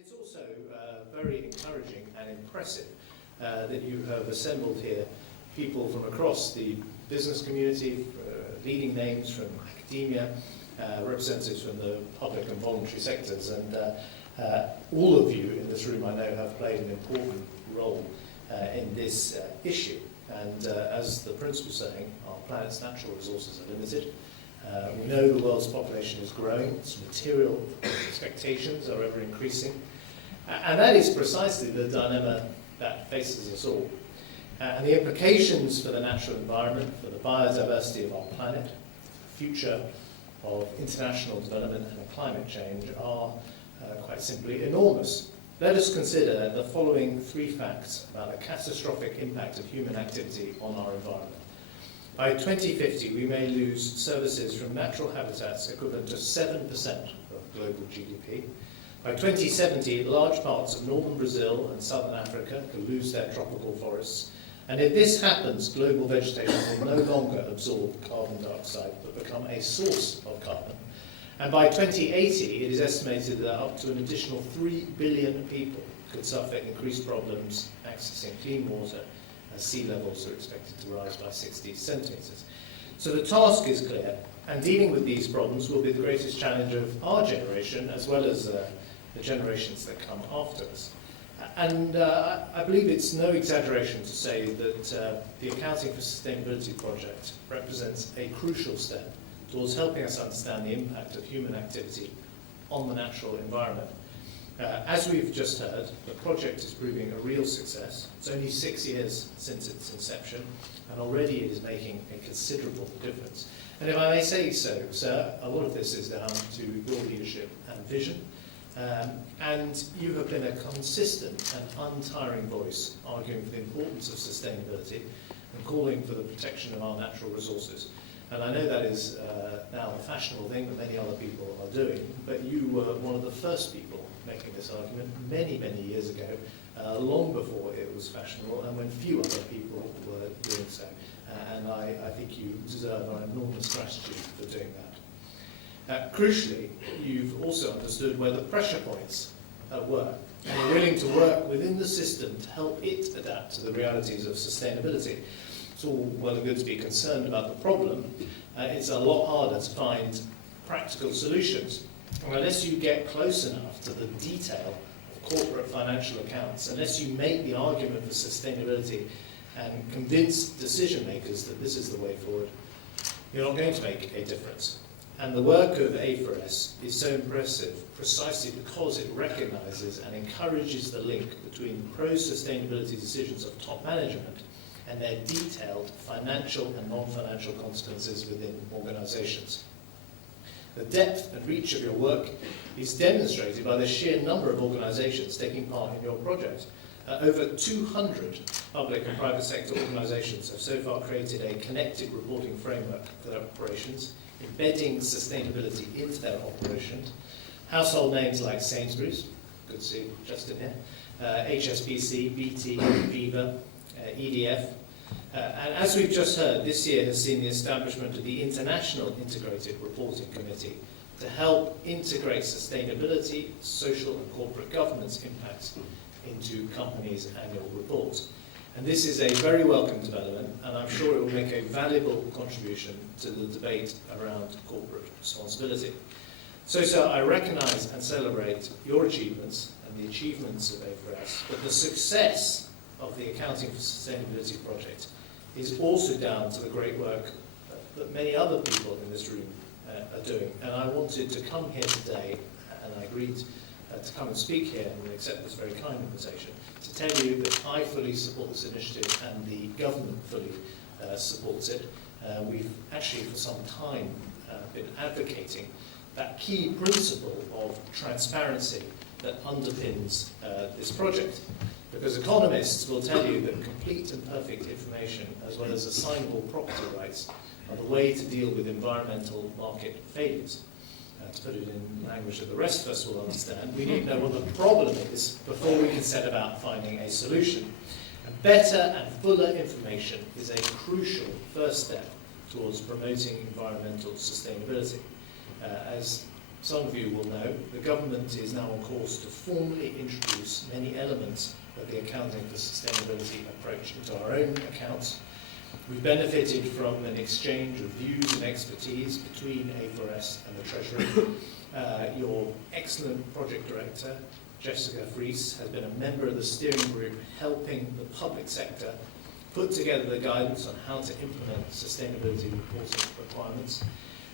It's also very encouraging and impressive that you have assembled here people from across the business community, leading names from academia, representatives from the public and voluntary sectors, and all of you in this room I know have played an important role in this issue. And as the Prince was saying, our planet's natural resources are limited. We know the world's population is growing, its material expectations are ever increasing, and that is precisely the dilemma that faces us all. And the implications for the natural environment, for the biodiversity of our planet, the future of international development and climate change are quite simply enormous. Let us consider the following 3 facts about the catastrophic impact of human activity on our environment. By 2050, we may lose services from natural habitats equivalent to 7% of global GDP. By 2070, large parts of northern Brazil and southern Africa could lose their tropical forests. And if this happens, global vegetation will no longer absorb carbon dioxide, but become a source of carbon. And by 2080, it is estimated that up to an additional 3 billion people could suffer increased problems accessing clean water, as sea levels are expected to rise by 60 centimetres. So the task is clear, and dealing with these problems will be the greatest challenge of our generation, as well as the generations that come after us. And I believe it's no exaggeration to say that the Accounting for Sustainability project represents a crucial step towards helping us understand the impact of human activity on the natural environment. As we've just heard, the project is proving a real success. It's only 6 years since its inception, and already it is making a considerable difference. And if I may say so, sir, a lot of this is down to your leadership and vision. And you have been a consistent and untiring voice arguing for the importance of sustainability and calling for the protection of our natural resources. And I know that is now a fashionable thing that many other people are doing, but you were one of the first people making this argument many, many years ago, long before it was fashionable and when few other people were doing so. And I think you deserve our enormous gratitude for doing that. Crucially, you've also understood where the pressure points were, and are willing to work within the system to help it adapt to the realities of sustainability. It's all well and good to be concerned about the problem. It's a lot harder to find practical solutions. And unless you get close enough to the detail of corporate financial accounts, unless you make the argument for sustainability and convince decision makers that this is the way forward, you're not going to make a difference. And the work of A4S is so impressive precisely because it recognises and encourages the link between pro-sustainability decisions of top management and their detailed financial and non-financial consequences within organisations. The depth and reach of your work is demonstrated by the sheer number of organisations taking part in your project. Over 200 public and private sector organisations have so far created a connected reporting framework for their operations, embedding sustainability into their operations. Household names like Sainsbury's, good to see Justin here, HSBC, BT, Viva, EDF. And as we've just heard, this year has seen the establishment of the International Integrated Reporting Committee to help integrate sustainability, social and corporate governance impacts into companies' annual reports. And this is a very welcome development, and I'm sure it will make a valuable contribution to the debate around corporate responsibility. So, sir, I recognise and celebrate your achievements and the achievements of A4S, but the success of the Accounting for Sustainability project is also down to the great work that many other people in this room are doing. And I wanted to come here today, and I agreed to come and speak here and accept this very kind invitation, to tell you that I fully support this initiative and the government fully supports it. We've actually for some time been advocating that key principle of transparency that underpins this project. Because economists will tell you that complete and perfect information, as well as assignable property rights, are the way to deal with environmental market failures. To put it in language that the rest of us will understand, we need to know what the problem is before we can set about finding a solution. And better and fuller information is a crucial first step towards promoting environmental sustainability. As some of you will know, the government is now on course to formally introduce many elements of the accounting for sustainability approach into our own accounts. We've benefited from an exchange of views and expertise between A4S and the Treasury. Your excellent project director, Jessica Fries, has been a member of the steering group helping the public sector put together the guidance on how to implement sustainability reporting requirements.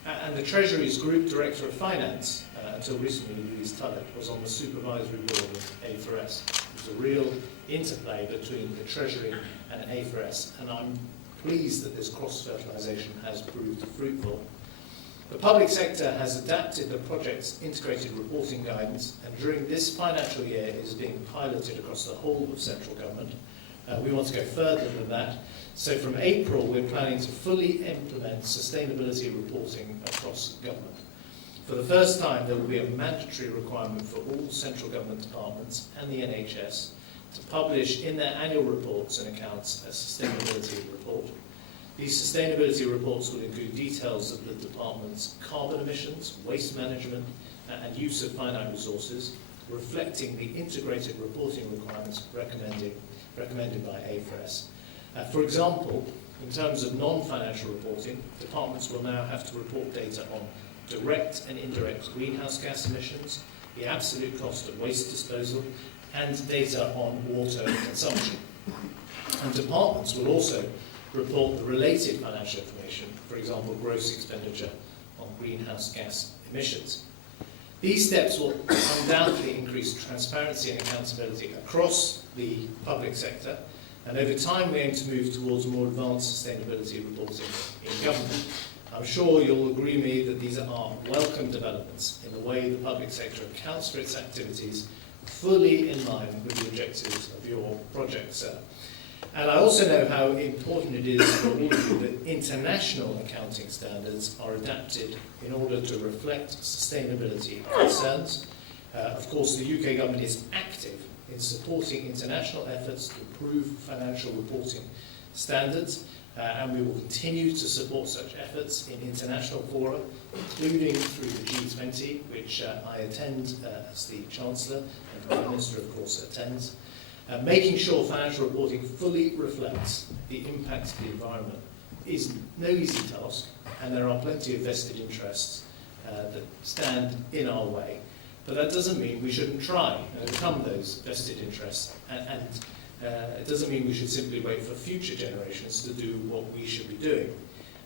And the Treasury's Group Director of Finance, until recently Louise Tullett, was on the supervisory board of A4S. There's a real interplay between the Treasury and A4S, and I'm pleased that this cross-fertilisation has proved fruitful. The public sector has adapted the project's integrated reporting guidance, and during this financial year it is being piloted across the whole of central government. We want to go further than that. So from April, we're planning to fully implement sustainability reporting across government. For the first time, there will be a mandatory requirement for all central government departments and the NHS to publish in their annual reports and accounts a sustainability report. These sustainability reports will include details of the department's carbon emissions, waste management, and use of finite resources, reflecting the integrated reporting requirements recommended by A4S. For example, in terms of non-financial reporting, departments will now have to report data on direct and indirect greenhouse gas emissions, the absolute cost of waste disposal, and data on water consumption. And departments will also report the related financial information, for example, gross expenditure on greenhouse gas emissions. These steps will undoubtedly increase transparency and accountability across the public sector, and over time we aim to move towards more advanced sustainability reporting in government. I'm sure you'll agree with me that these are welcome developments in the way the public sector accounts for its activities, fully in line with the objectives of your project, sir. And I also know how important it is for all of you that international accounting standards are adapted in order to reflect sustainability concerns. Of course, the UK government is active in supporting international efforts to improve financial reporting standards, and we will continue to support such efforts in international fora, including through the G20, which I attend as the Chancellor, and the Prime Minister, of course, attends. Making sure financial reporting fully reflects the impact of the environment is no easy task, and there are plenty of vested interests that stand in our way. But that doesn't mean we shouldn't try and overcome those vested interests, and it doesn't mean we should simply wait for future generations to do what we should be doing.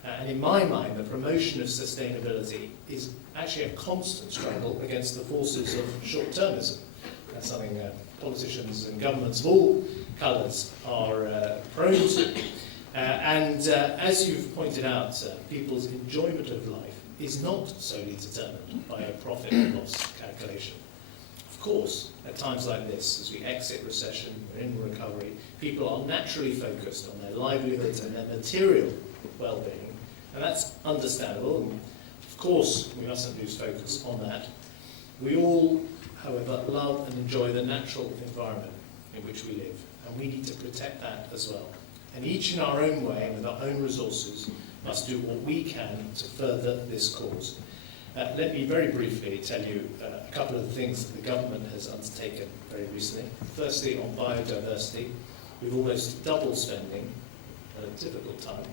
And in my mind, the promotion of sustainability is actually a constant struggle against the forces of short-termism. That's something politicians and governments of all colours are prone to. As you've pointed out, people's enjoyment of life is not solely determined by a profit and loss calculation. Of course, at times like this, as we exit recession, we're in recovery, people are naturally focused on their livelihoods and their material well-being, and that's understandable, and of course we mustn't lose focus on that. We all, however, love and enjoy the natural environment in which we live, and we need to protect that as well. And each in our own way, and with our own resources, must do what we can to further this cause. Let me very briefly tell you a couple of the things that the government has undertaken very recently. Firstly, on biodiversity, we've almost doubled spending at a difficult time,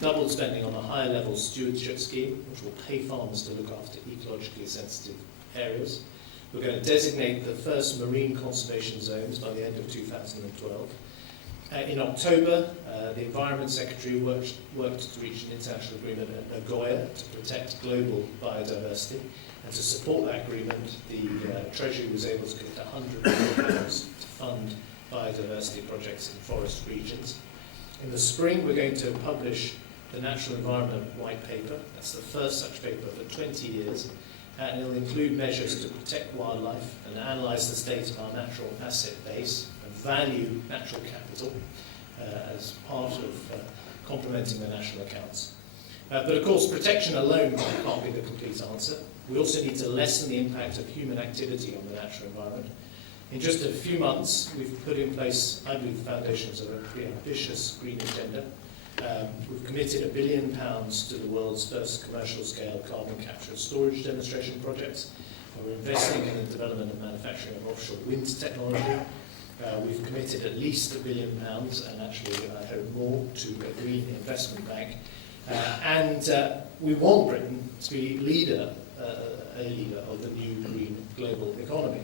doubled spending on a higher level stewardship scheme, which will pay farmers to look after ecologically sensitive areas. We're going to designate the first marine conservation zones by the end of 2012. In October, the Environment Secretary worked to reach an international agreement at Nagoya to protect global biodiversity. And to support that agreement, the Treasury was able to get £100 million to fund biodiversity projects in forest regions. In the spring, we're going to publish the Natural Environment White Paper. That's the first such paper for 20 years. And it'll include measures to protect wildlife and analyse the state of our natural asset base and value natural capital as part of complementing the national accounts. But of course, protection alone can't be the complete answer. We also need to lessen the impact of human activity on the natural environment. In just a few months, we've put in place, I believe, the foundations of a pretty ambitious green agenda. We've committed £1 billion to the world's first commercial-scale carbon capture and storage demonstration projects. We're investing in the development and manufacturing of offshore wind technology. We've committed at least £1 billion, and actually I hope more, to a green investment bank. And we want Britain to be a leader of the new green global economy.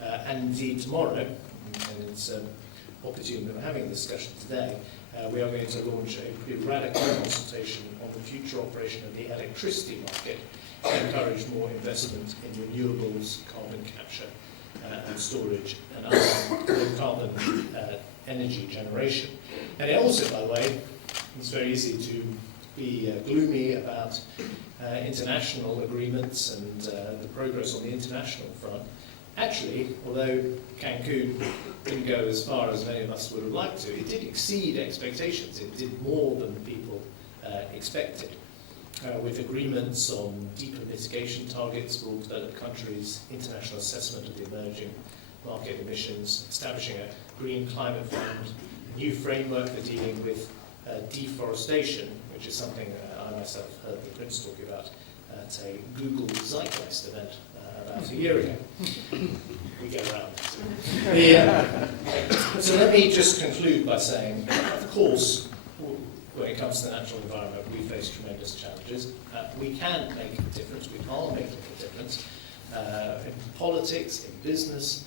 And indeed tomorrow, and it's opportune that we're having a discussion today, we are going to launch a pretty radical consultation on the future operation of the electricity market to encourage more investment in renewables, carbon capture and storage and other low carbon energy generation. And it also, by the way, it's very easy to be gloomy about international agreements and the progress on the international front. Actually, although Cancun didn't go as far as many of us would have liked to, it did exceed expectations. It did more than people expected, with agreements on deeper mitigation targets for all developed countries, international assessment of the emerging market emissions, establishing a green climate fund, a new framework for dealing with deforestation, which is something I myself heard the Prince talk about at a Google Zeitgeist event about a year ago. We get around. So let me just conclude by saying, of course, when it comes to the natural environment, we face tremendous challenges. We can make a difference, we are making a difference in politics, in business,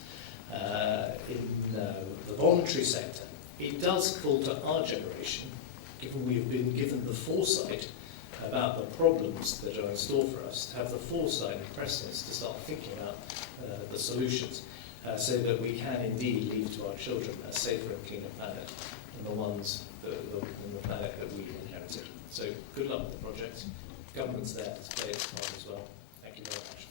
in the voluntary sector. It does call to our generation, given we've been given the foresight about the problems that are in store for us, to have the foresight and prescience to start thinking about the solutions, so that we can indeed leave to our children a safer and cleaner planet than the ones, than the planet that we inherited. So good luck with the project. Government's there to play its part as well. Thank you very much.